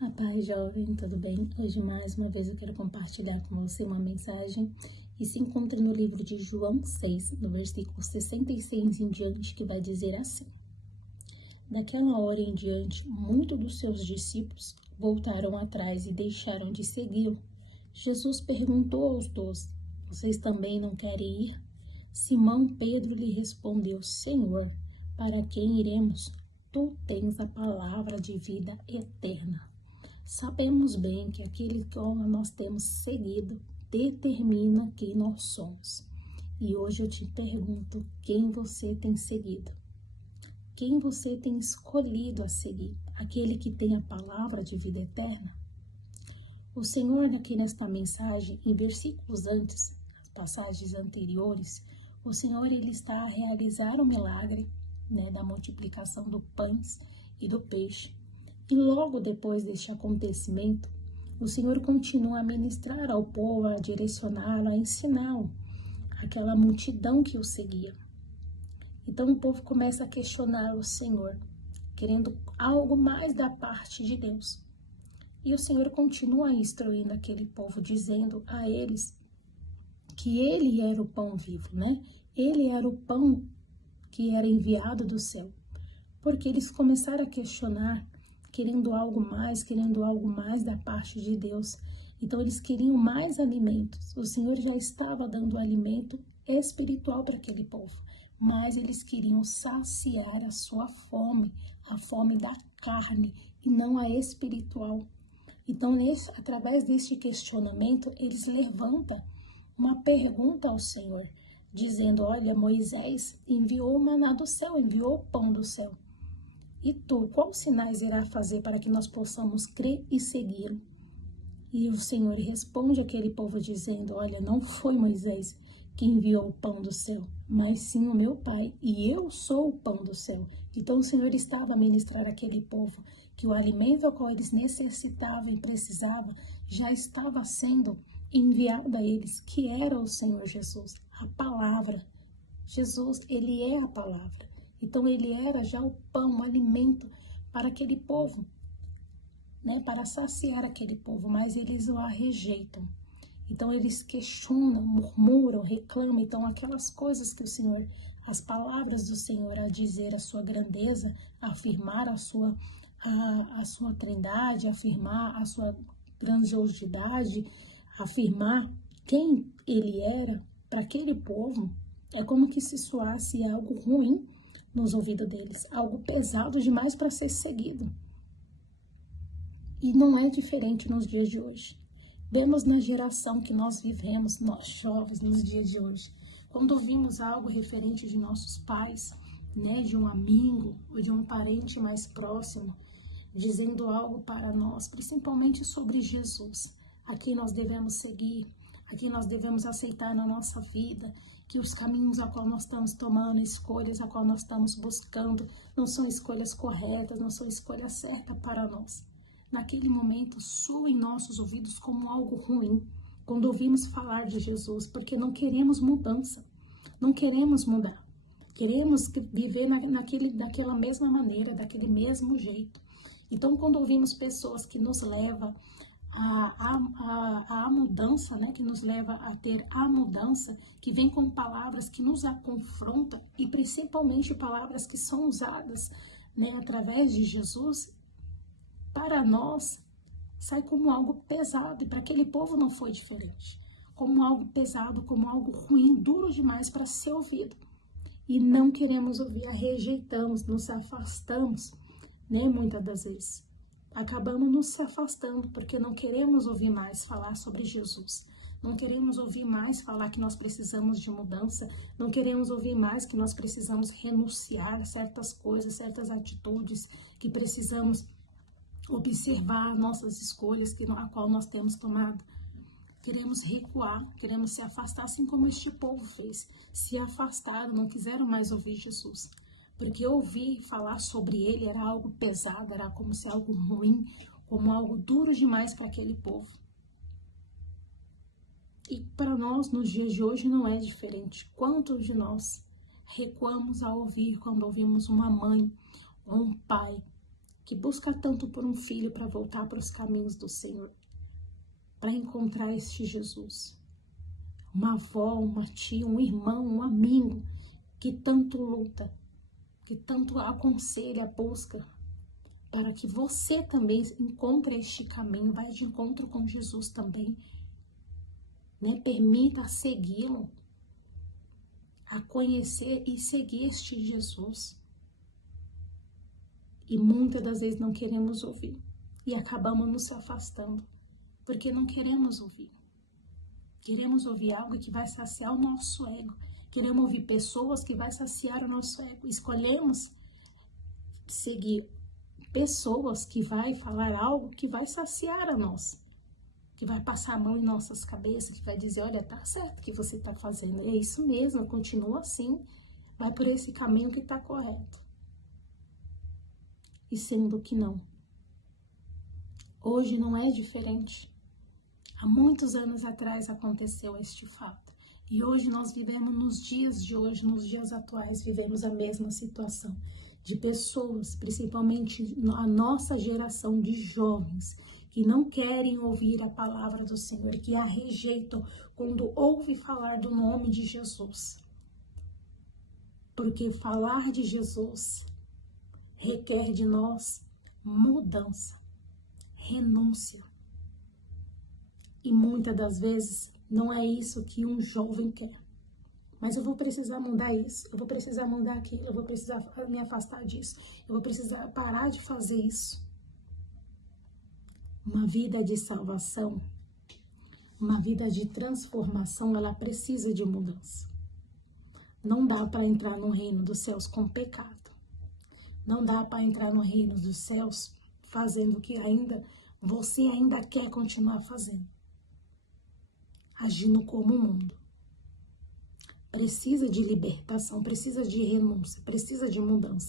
A paz, jovem, tudo bem? Hoje, mais uma vez, eu quero compartilhar com você uma mensagem que se encontra no livro de João 6, no versículo 66 em diante, que vai dizer assim: Daquela hora em diante, muitos dos seus discípulos voltaram atrás e deixaram de segui-lo. Jesus perguntou aos 12, vocês também não querem ir? Simão Pedro lhe respondeu, Senhor, para quem iremos? Tu tens a palavra de vida eterna. Sabemos bem que aquele que nós temos seguido determina quem nós somos. E hoje eu te pergunto, quem você tem seguido? Quem você tem escolhido a seguir? Aquele que tem a palavra de vida eterna? O Senhor, aqui nesta mensagem, em versículos antes, passagens anteriores, o Senhor ele está a realizar o milagre, da multiplicação do pães e do peixe. E logo depois deste acontecimento, o Senhor continua a ministrar ao povo, a direcioná-lo, a ensiná-lo, aquela multidão que o seguia. Então o povo começa a questionar o Senhor, querendo algo mais da parte de Deus. E o Senhor continua instruindo aquele povo, dizendo a eles que Ele era o pão vivo, Ele era o pão que era enviado do céu. Porque eles começaram a questionar, querendo algo mais da parte de Deus. Então eles queriam mais alimentos. O Senhor já estava dando alimento espiritual para aquele povo, mas eles queriam saciar a sua fome, a fome da carne e não a espiritual. Então, através deste questionamento, eles levantam uma pergunta ao Senhor, dizendo, olha, Moisés enviou o maná do céu, enviou o pão do céu. E tu, quais sinais irá fazer para que nós possamos crer e segui-lo? E o Senhor responde àquele povo dizendo, olha, não foi Moisés que enviou o pão do céu, mas sim o meu Pai, e eu sou o pão do céu. Então o Senhor estava a ministrar àquele povo que o alimento ao qual eles necessitavam e precisavam já estava sendo enviado a eles, que era o Senhor Jesus, a palavra. Jesus, ele é a palavra. Então ele era já o pão, o alimento para aquele povo, para saciar aquele povo, mas eles o rejeitam. Então eles questionam, murmuram, reclamam. Então aquelas coisas que o Senhor, as palavras do Senhor a dizer a sua grandeza, a afirmar a sua trindade, afirmar a sua grandiosidade, afirmar quem ele era para aquele povo, é como que se soasse algo ruim nos ouvidos deles, algo pesado demais para ser seguido. E não é diferente nos dias de hoje. Vemos na geração que nós vivemos, nós jovens, nos dias de hoje, quando ouvimos algo referente de nossos pais, de um amigo ou de um parente mais próximo, dizendo algo para nós, principalmente sobre Jesus, a quem nós devemos seguir, a quem nós devemos aceitar na nossa vida, que os caminhos a qual nós estamos tomando, escolhas a qual nós estamos buscando, não são escolhas corretas, não são escolhas certas para nós. Naquele momento, soa em nossos ouvidos como algo ruim, quando ouvimos falar de Jesus, porque não queremos mudança, não queremos mudar. Queremos viver daquela mesma maneira, daquele mesmo jeito. Então, quando ouvimos pessoas que nos levam a mudança, que nos leva a ter a mudança, que vem com palavras que nos confrontam e principalmente palavras que são usadas através de Jesus, para nós sai como algo pesado, e para aquele povo não foi diferente, como algo pesado, como algo ruim, duro demais para ser ouvido. E não queremos ouvir, a rejeitamos, nos afastamos, muitas das vezes. Acabamos nos se afastando, porque não queremos ouvir mais falar sobre Jesus. Não queremos ouvir mais falar que nós precisamos de mudança. Não queremos ouvir mais que nós precisamos renunciar a certas coisas, certas atitudes, que precisamos observar nossas escolhas, a qual nós temos tomado. Queremos recuar, queremos se afastar, assim como este povo fez. Se afastaram, não quiseram mais ouvir Jesus. Porque ouvir falar sobre ele era algo pesado, era como se algo ruim, como algo duro demais para aquele povo. E para nós, nos dias de hoje, não é diferente. Quantos de nós recuamos a ouvir quando ouvimos uma mãe ou um pai que busca tanto por um filho para voltar para os caminhos do Senhor, para encontrar este Jesus. Uma avó, uma tia, um irmão, um amigo que tanto luta, que tanto aconselha, busca, para que você também encontre este caminho, vai de encontro com Jesus também, né? Permita segui-lo, a conhecer e seguir este Jesus. E muitas das vezes não queremos ouvir e acabamos nos afastando, porque não queremos ouvir. Queremos ouvir algo que vai saciar o nosso ego. Queremos ouvir pessoas que vai saciar o nosso ego. Escolhemos seguir pessoas que vai falar algo que vai saciar a nós, que vai passar a mão em nossas cabeças, que vai dizer, olha, tá certo o que você tá fazendo, é isso mesmo, continua assim, vai por esse caminho que tá correto. E sendo que não. Hoje não é diferente. Há muitos anos atrás aconteceu este fato. E hoje nós vivemos, nos dias de hoje, nos dias atuais, vivemos a mesma situação. De pessoas, principalmente a nossa geração de jovens, que não querem ouvir a palavra do Senhor, que a rejeitam quando ouvem falar do nome de Jesus. Porque falar de Jesus requer de nós mudança, renúncia. E muitas das vezes não é isso que um jovem quer. Mas eu vou precisar mudar isso, eu vou precisar mudar aquilo, eu vou precisar me afastar disso, eu vou precisar parar de fazer isso. Uma vida de salvação, uma vida de transformação, ela precisa de mudança. Não dá para entrar no reino dos céus com pecado. Não dá para entrar no reino dos céus fazendo o que você ainda quer continuar fazendo. Agindo como o mundo. Precisa de libertação, precisa de renúncia, precisa de mudança.